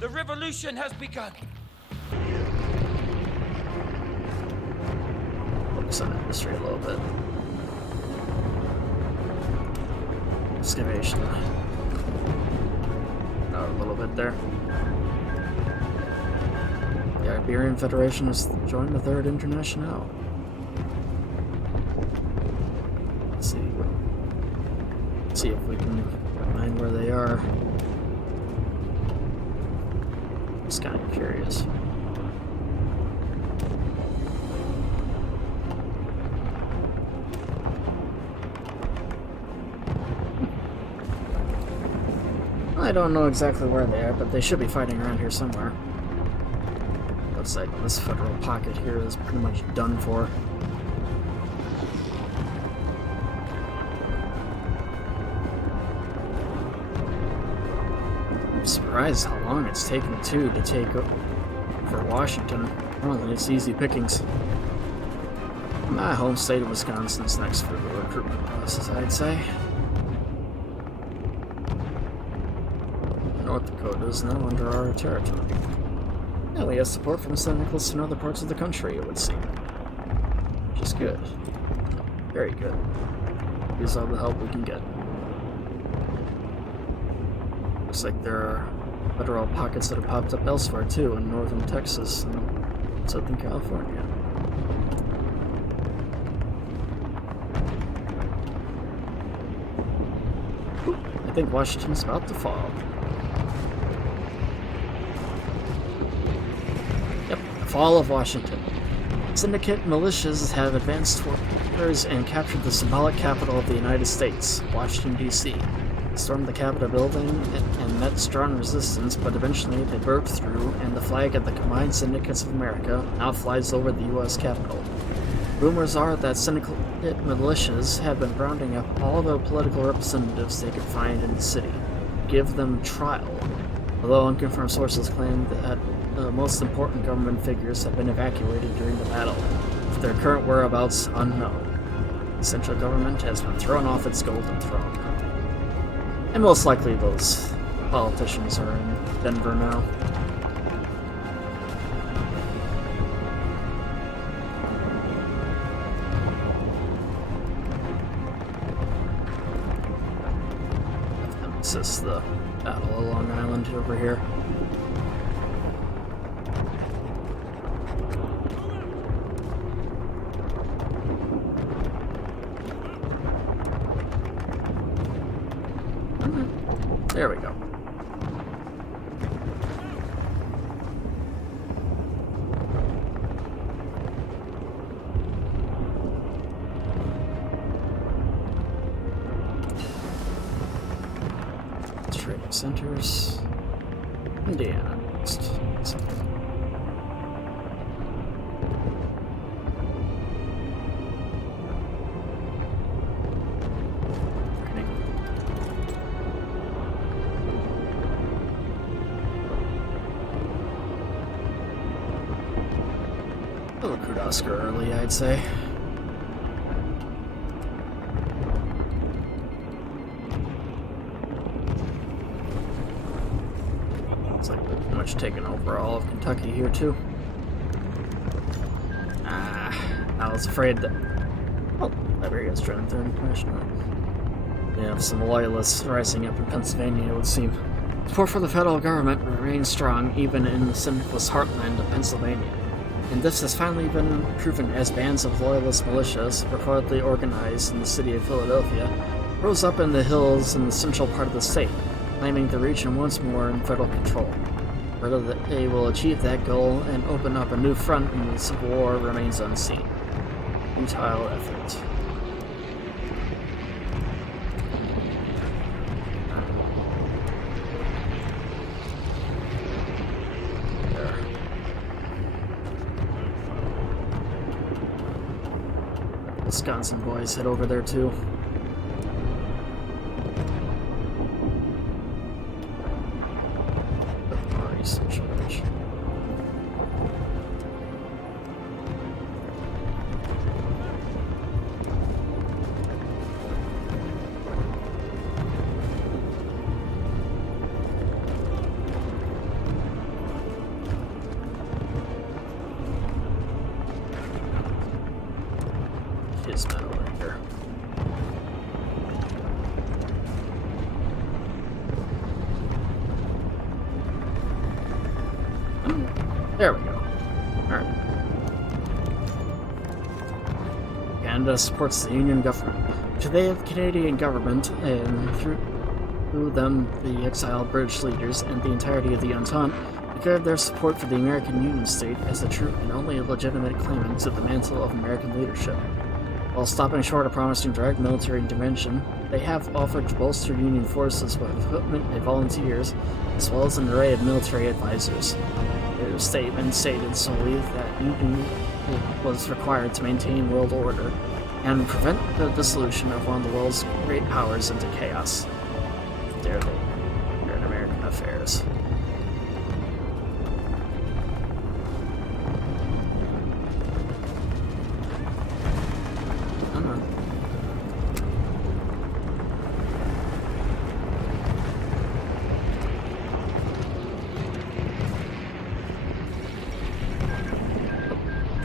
The revolution has begun. Focus on industry a little bit. Excavation. A little bit there. The Iberian Federation has joined the Third International. Let's see. Let's see if we can find where they are. Just kind of curious. I don't know exactly where they are, but they should be fighting around here somewhere. Looks like this federal pocket here is pretty much done for. I'm surprised how long it's taken, too, to take over Washington. Normally it's easy pickings. My home state of Wisconsin's next for the recruitment process, I'd say. North Dakota is now under our territory. And we have support from St. Nicholas and other parts of the country, it would seem. Which is good. Very good. Use all the help we can get. Looks like there are federal pockets that have popped up elsewhere too, in northern Texas and southern California. I think Washington's about to fall. Fall of Washington. Syndicate militias have advanced towards and captured the symbolic capital of the United States, Washington, D.C. Stormed the Capitol building and met strong resistance, but eventually they broke through, and the flag of the Combined Syndicates of America now flies over the U.S. Capitol. Rumors are that syndicate militias have been rounding up all the political representatives they could find in the city. Give them trial. Although unconfirmed sources claim that the most important government figures have been evacuated during the battle, with their current whereabouts unknown. The central government has been thrown off its golden throne. And most likely those politicians are in Denver now. This is the Battle of Long Island over here. There we go. Trading centers. Indiana next. We'll recruit Oscar early, I'd say. Looks like we've pretty much taken over all of Kentucky here, too. I was afraid that... Oh, Liberia's trying to turn international. We have some loyalists rising up in Pennsylvania, it would seem. Support for the federal government remains strong, even in the syndicalist heartland of Pennsylvania. And this has finally been proven as bands of loyalist militias, reportedly organized in the city of Philadelphia, rose up in the hills in the central part of the state, claiming the region once more in federal control. Whether they will achieve that goal and open up a new front in the Civil War remains unseen. Futile effort. Wisconsin boys head over there too. There we go. Alright. Canada supports the Union government. Today, the Canadian government, and through them the exiled British leaders and the entirety of the Entente, declared their support for the American Union state as the true and only legitimate claimant to the mantle of American leadership. While stopping short of promising direct military intervention, they have offered to bolster Union forces with equipment and volunteers, as well as an array of military advisors. Their statement stated solely that Union was required to maintain world order and prevent the dissolution of one of the world's great powers into chaos. They're in American affairs.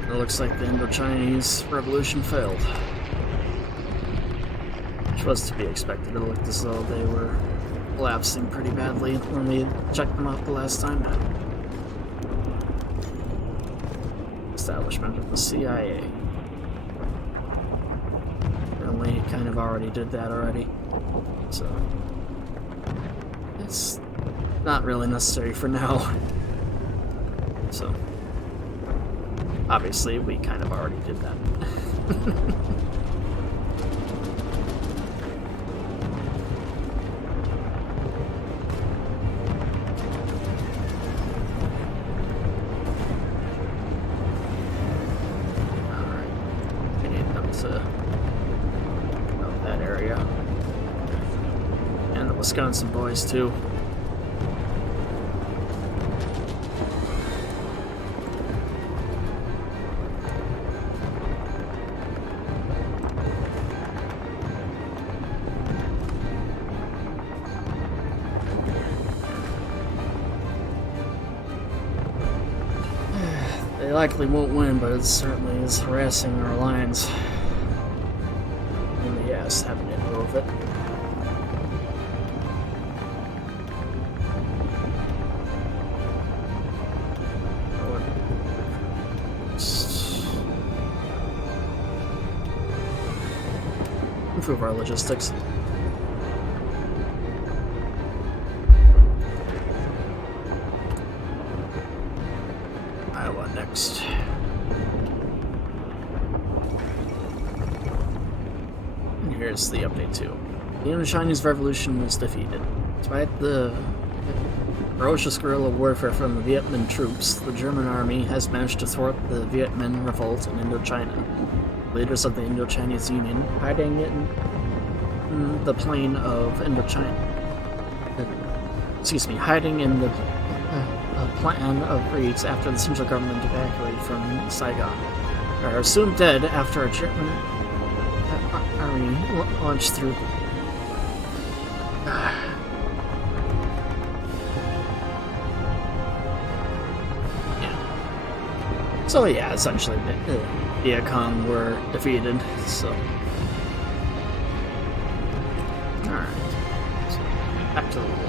It looks like the Indo-Chinese Revolution failed. Which was to be expected. It looked as though they were collapsing pretty badly when we checked them out the last time. Establishment of the CIA. We kind of already did that already. So it's not really necessary for now. So obviously, we kind of already did that. Alright. We need them to know that area. And the Wisconsin boys, too. They likely won't win, but it certainly is harassing our lines. And yes, having to move it. Improve our logistics. Next. And here's the update too. The Indo-Chinese Revolution was defeated. Despite the ferocious guerrilla warfare from the Viet Minh troops, the German army has managed to thwart the Viet Minh revolt in Indochina. Leaders of the Indo-Chinese Union, hiding in the plain of Indochina, hiding in the plan of Reeds after the central government evacuated from Saigon, are assumed dead after a German army launched through. Yeah. So yeah, essentially the Viet Cong were defeated. So, all right. So back to the war.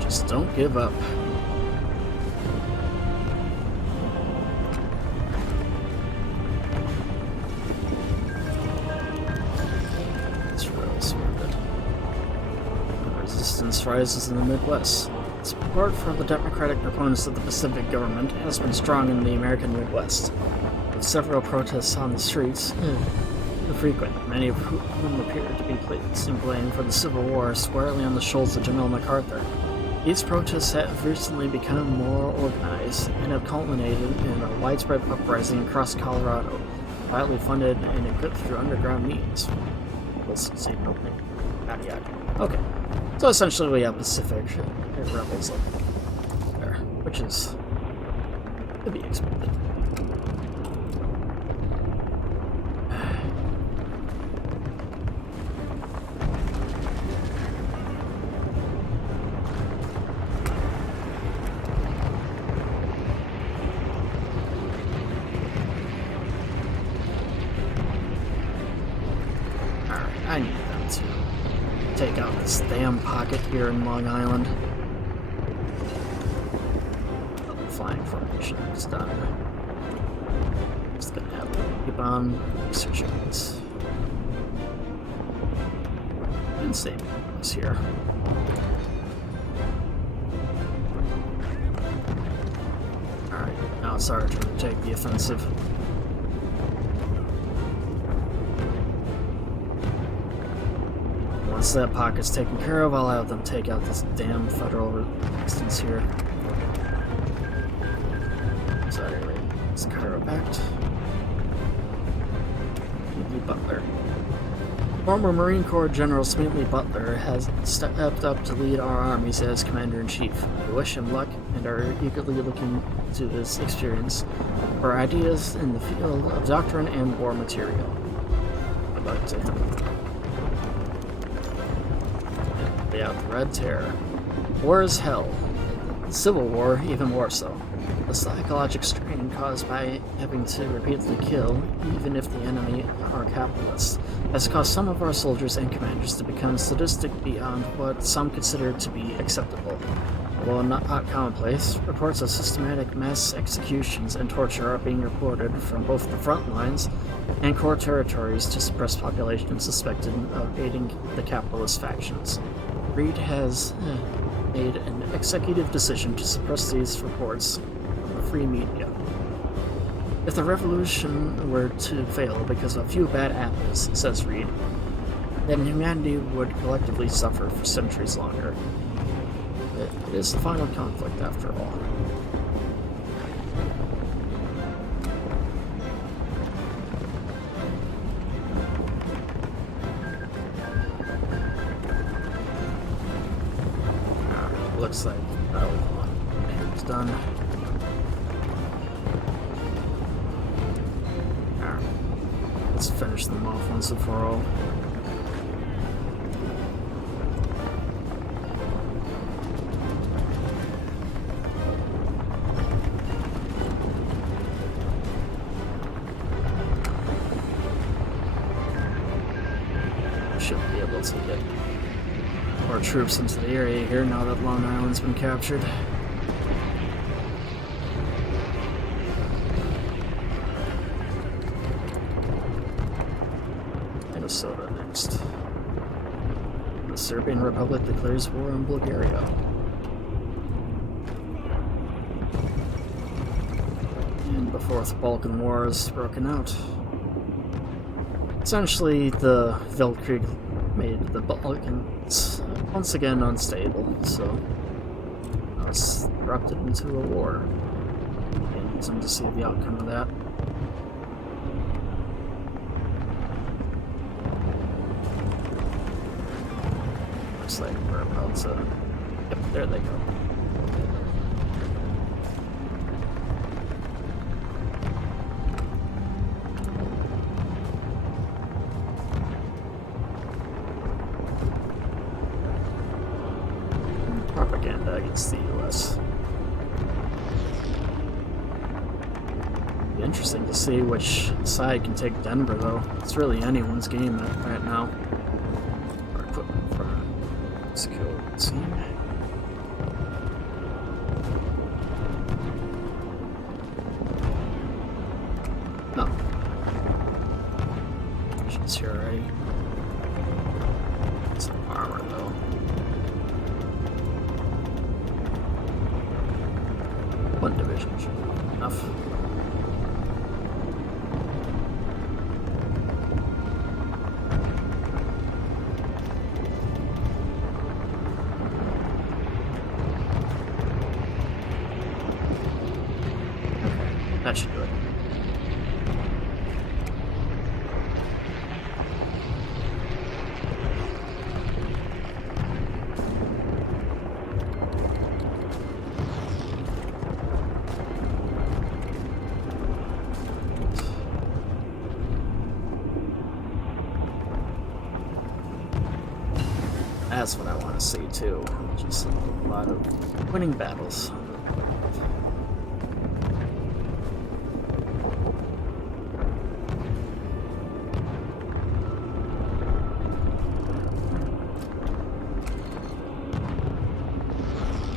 Just don't give up. It's really splendid. Resistance rises in the Midwest. Support for the Democratic proponents of the Pacific government has been strong in the American Midwest, with several protests on the streets frequent, many of whom appear to be placing blame for the Civil War squarely on the shoulders of General MacArthur. These protests have recently become more organized and have culminated in a widespread uprising across Colorado, quietly funded and equipped through underground means. We'll succeed in opening. Yada yada. Okay. So essentially we have Pacific rebels up there, which is to be expected. I need them to take out this damn pocket here in Long Island. Flying formation is done. Just gonna have to keep on researching this. And same things here. Alright, now it's our turn to take the offensive. Once that pocket's taken care of, I'll have them take out this damn federal resistance here. Sorry, it's Kaiserreich. Smeatley Butler. Former Marine Corps General Smeatley Butler has stepped up to lead our armies as Commander-in-Chief. We wish him luck and are eagerly looking to his experience for ideas in the field of doctrine and war material. Good luck to him. Yeah, the Red Terror. War is hell. Civil War, even more so. The psychological strain caused by having to repeatedly kill, even if the enemy are capitalists, has caused some of our soldiers and commanders to become sadistic beyond what some consider to be acceptable. Although not commonplace, reports of systematic mass executions and torture are being reported from both the front lines and core territories to suppress populations suspected of aiding the capitalist factions. Reed has made an executive decision to suppress these reports from the free media. If the revolution were to fail because of a few bad apples, says Reed, then humanity would collectively suffer for centuries longer. It is the final conflict, after all. Looks like it's done. Alright. Let's finish them off once and for all. Should be able to get more troops into the area here now that Long Island's been captured. Minnesota next. The Serbian Republic declares war on Bulgaria. And the Fourth Balkan War has broken out. Essentially, the Weltkrieg made the Balkans once again unstable, so I was erupted into a war. And interesting to see the outcome of that. Looks like we're about to... Yep, there they go. Propaganda against the U.S. Be interesting to see which side can take Denver, though. It's really anyone's game right now. Our equipment from security team. No. She's here already. Some armor, though. One division should be enough. Okay, that should do it. That's what I want to see too. Just a lot of winning battles.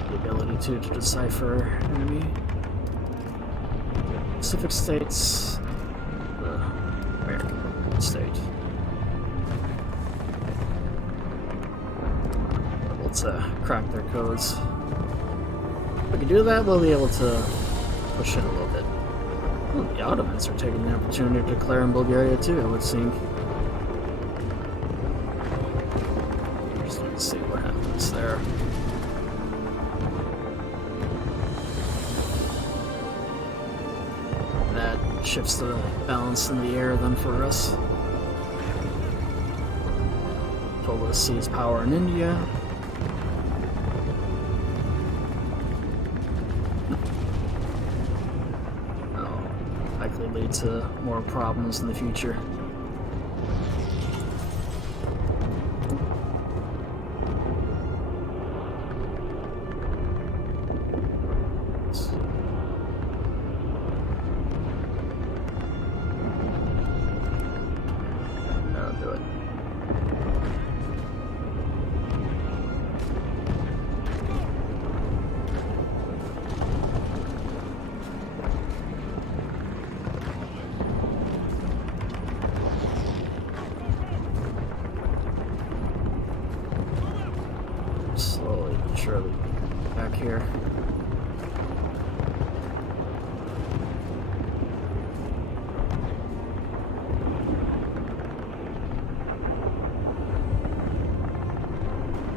The ability to decipher enemy. Pacific states, the American state. Able to crack their codes. If we can do that, we'll be able to push in a little bit. Ooh, the Ottomans are taking the opportunity to declare in Bulgaria too, it would seem. Just need to see what happens there. Shifts the balance in the air then for us. Told us seize power in India. Oh, likely lead to more problems in the future. Slowly but surely back here.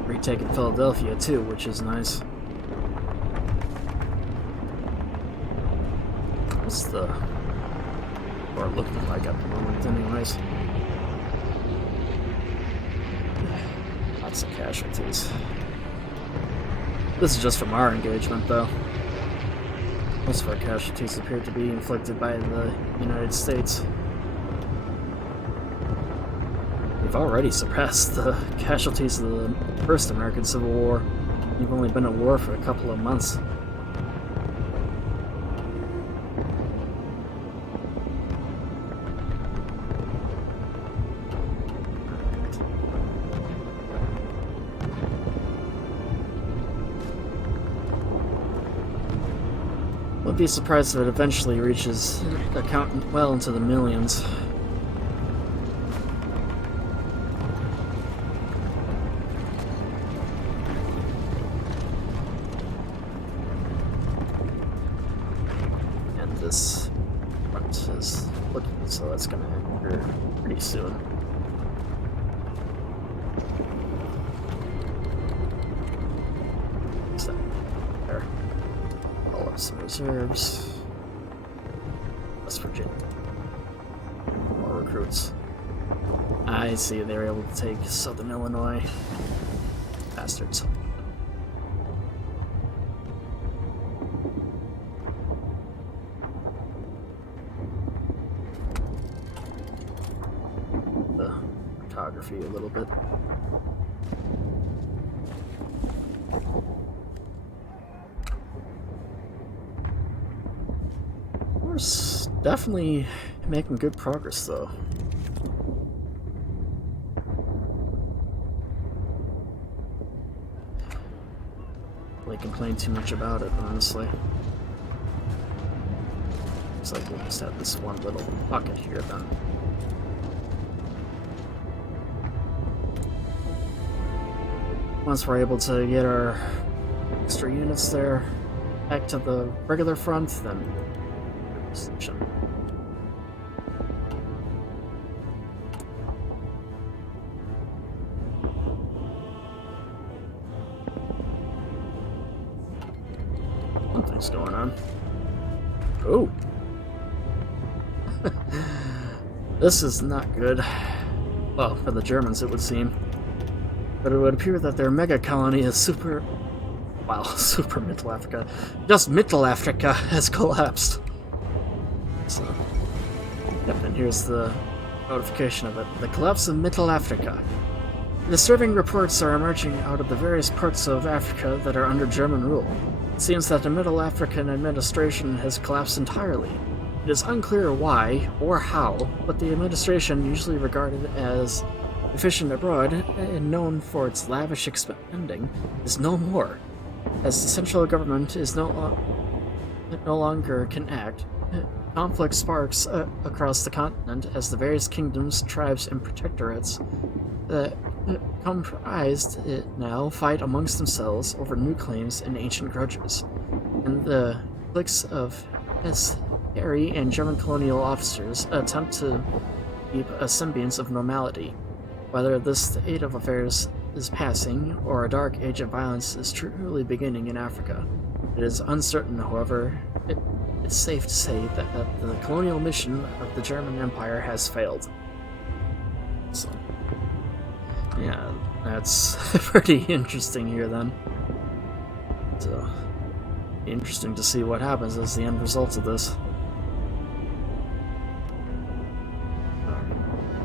Retaking Philadelphia too, which is nice. What's the war looking like at the moment anyways? Lots of casualties. This is just from our engagement, though. Most of our casualties appear to be inflicted by the United States. We've already surpassed the casualties of the First American Civil War. We've only been at war for a couple of months. Wouldn't be surprised if it eventually reaches accounting well into the millions. And this front is looking, so that's gonna end here pretty soon. So, there. All up some reserves. West Virginia. More recruits. I see they were able to take Southern Illinois. Bastards. The photography a little bit. We're definitely making good progress, though. Really complain too much about it, honestly. Looks like we just have this one little pocket here, then. Once we're able to get our extra units there back to the regular front, then position. Something's going on. Oh! This is not good. Well, for the Germans it would seem. But it would appear that their mega colony is super Middle Africa. Just Middle Africa has collapsed. So, yep, and here's the notification of it. The collapse of Middle Africa. Disturbing reports are emerging out of the various parts of Africa that are under German rule. It seems that the Middle African administration has collapsed entirely. It is unclear why or how, but the administration, usually regarded as efficient abroad and known for its lavish spending, is no more. As the central government is no longer can act, conflict sparks across the continent as the various kingdoms, tribes, and protectorates that comprised it now fight amongst themselves over new claims and ancient grudges, and the cliques of Harry and German colonial officers attempt to keep a semblance of normality. Whether this state of affairs is passing, or a dark age of violence is truly beginning in Africa, it is uncertain. However, it's safe to say that the colonial mission of the German Empire has failed. So, yeah, that's pretty interesting here then. So, interesting to see what happens as the end result of this.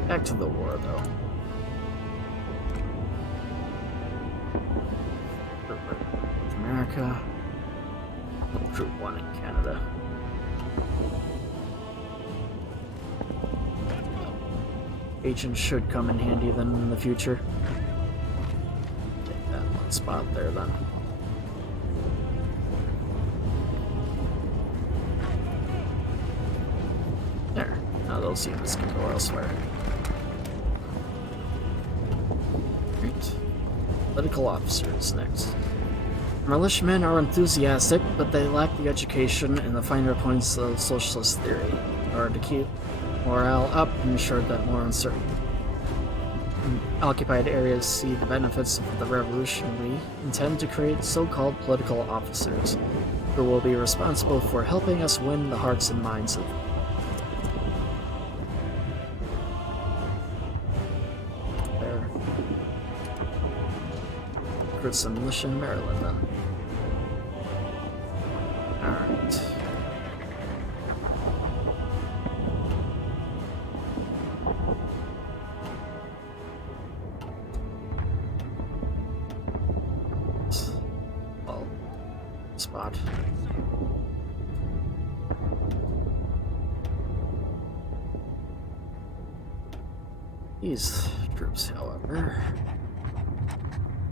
Back to the war, though. North America. Troop 1 in Canada. Agents should come in handy then in the future. Take that one spot there then. There. Now those units can go elsewhere. Great. Political officers next. Militiamen are enthusiastic, but they lack the education and the finer points of socialist theory in order to keep morale up and ensure that more uncertain occupied areas see the benefits of the revolution. We intend to create so-called political officers who will be responsible for helping us win the hearts and minds of there. Recruit some militia in Maryland then. Alright. Well, spot. These troops, however,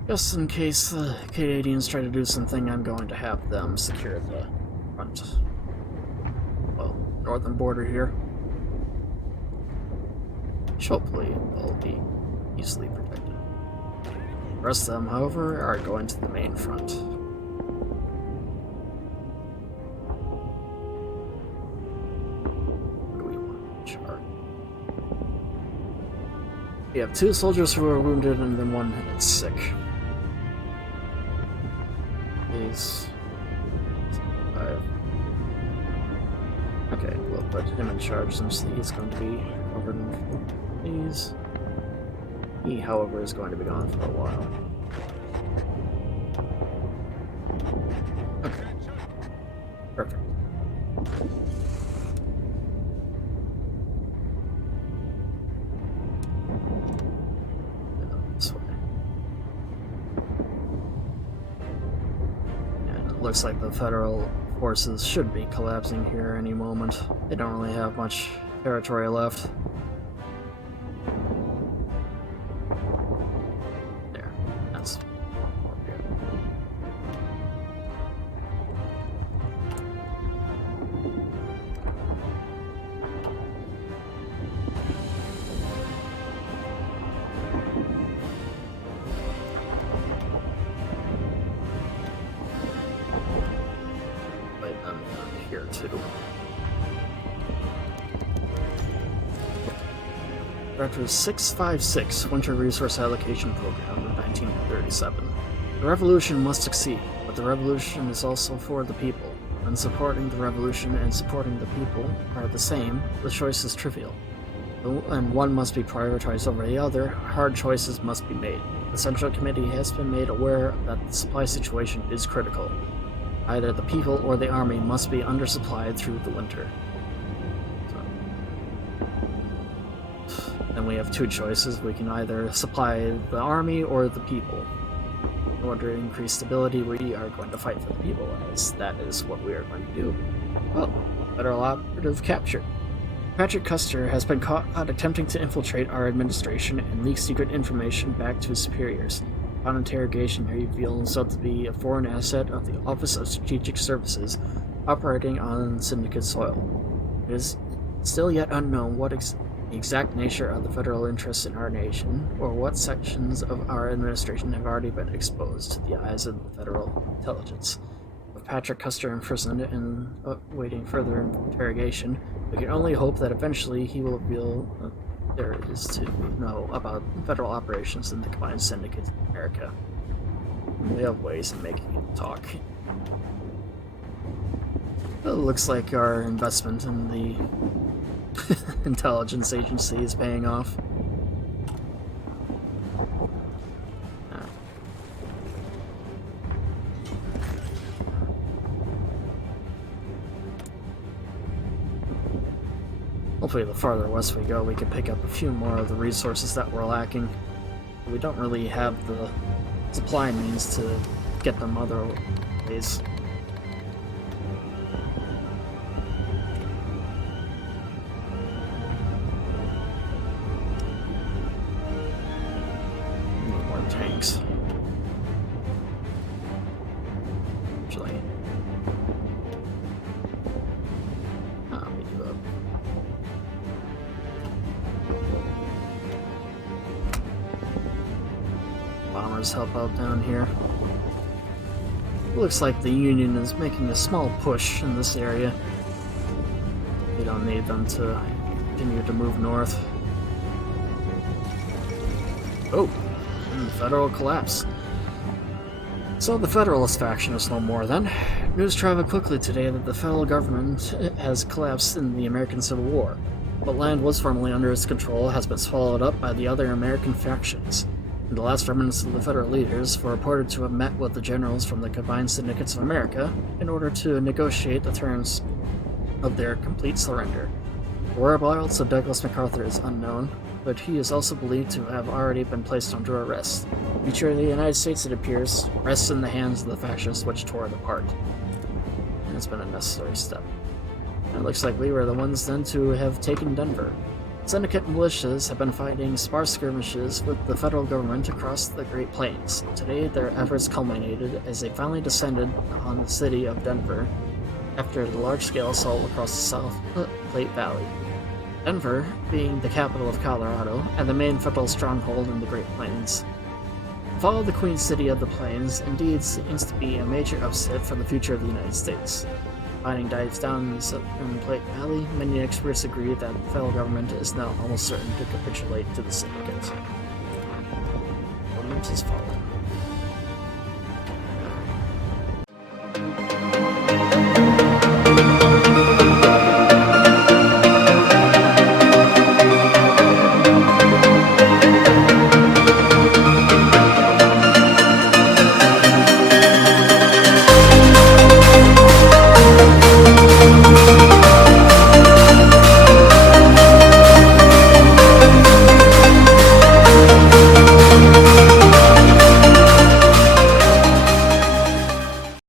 just in case the Canadians try to do something, I'm going to have them secure the front, well, northern border here. Hopefully they'll be easily protected. The rest of them, however, are going to the main front. What do we want to chart? We have 2 soldiers who are wounded and then 1 that's sick. These 5. Okay, we'll put him in charge since he's going to be covered in these. He, however, is going to be gone for a while. Okay. Perfect. This way. And it looks like the federal forces should be collapsing here any moment. They don't really have much territory left. There. That's more good. Lay them down here too. Director's 656 Winter Resource Allocation Program of 1937. The revolution must succeed, but the revolution is also for the people. When supporting the revolution and supporting the people are the same, the choice is trivial. And one must be prioritized over the other. Hard choices must be made. The Central Committee has been made aware that the supply situation is critical. Either the people or the army must be undersupplied through the winter. then we have two choices. We can either supply the army or the people. In order to increase stability, we are going to fight for the people, as that is what we are going to do. Well, federal operative captured. Patrick Custer has been caught attempting to infiltrate our administration and leak secret information back to his superiors. Upon interrogation, he revealed himself to be a foreign asset of the Office of Strategic Services, operating on Syndicate soil. It is still yet unknown what the exact nature of the federal interest in our nation, or what sections of our administration have already been exposed to the eyes of the federal intelligence. With Patrick Custer imprisoned and awaiting further interrogation, we can only hope that eventually he will reveal what there is to know about federal operations in the combined syndicate in America. We have ways of making him talk. It looks like our investment in the intelligence agency is paying off. Hopefully the farther west we go, we can pick up a few more of the resources that we're lacking. We don't really have the supply means to get them other ways. Need more tanks. Actually, we do have bombers help out down here. It looks like the Union is making a small push in this area. We don't need them to continue to move north. Oh, and the Federal collapse. So the Federalist faction is no more then. News traveled quickly today that the federal government has collapsed in the American Civil War. What land was formerly under its control has been swallowed up by the other American factions. And the last remnants of the federal leaders were reported to have met with the generals from the combined syndicates of America in order to negotiate the terms of their complete surrender. The whereabouts of Douglas MacArthur is unknown, but he is also believed to have already been placed under arrest. The future of the United States, it appears, rests in the hands of the factions which tore it apart. And it's been a necessary step. And it looks like we were the ones then to have taken Denver. Syndicate militias have been fighting sparse skirmishes with the federal government across the Great Plains. Today, their efforts culminated as they finally descended on the city of Denver after the large-scale assault across the South Platte Valley. Denver being the capital of Colorado and the main federal stronghold in the Great Plains. The fall of the Queen City of the Plains indeed seems to be a major upset for the future of the United States. Fighting dives down in the southern Platte Valley, many experts agree that the federal government is now almost certain to capitulate to the syndicate. Government is falling.